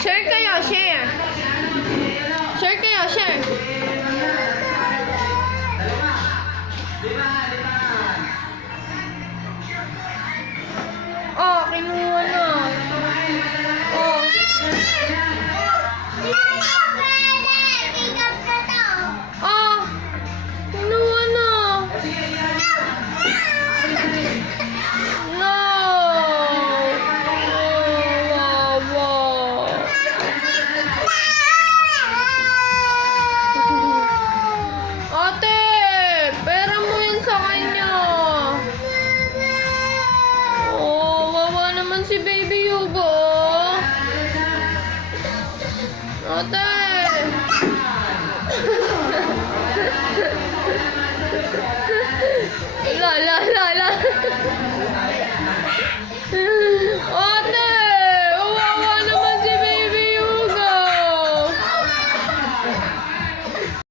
Share kayo, share. Share kayo, share. Oh, kinuha na. Oh. Oh, kinuha na. No. Oh, wow. Ate, pera mo yan sa kanya. Oh, wawa naman si Baby Hugo. Ate. Lala.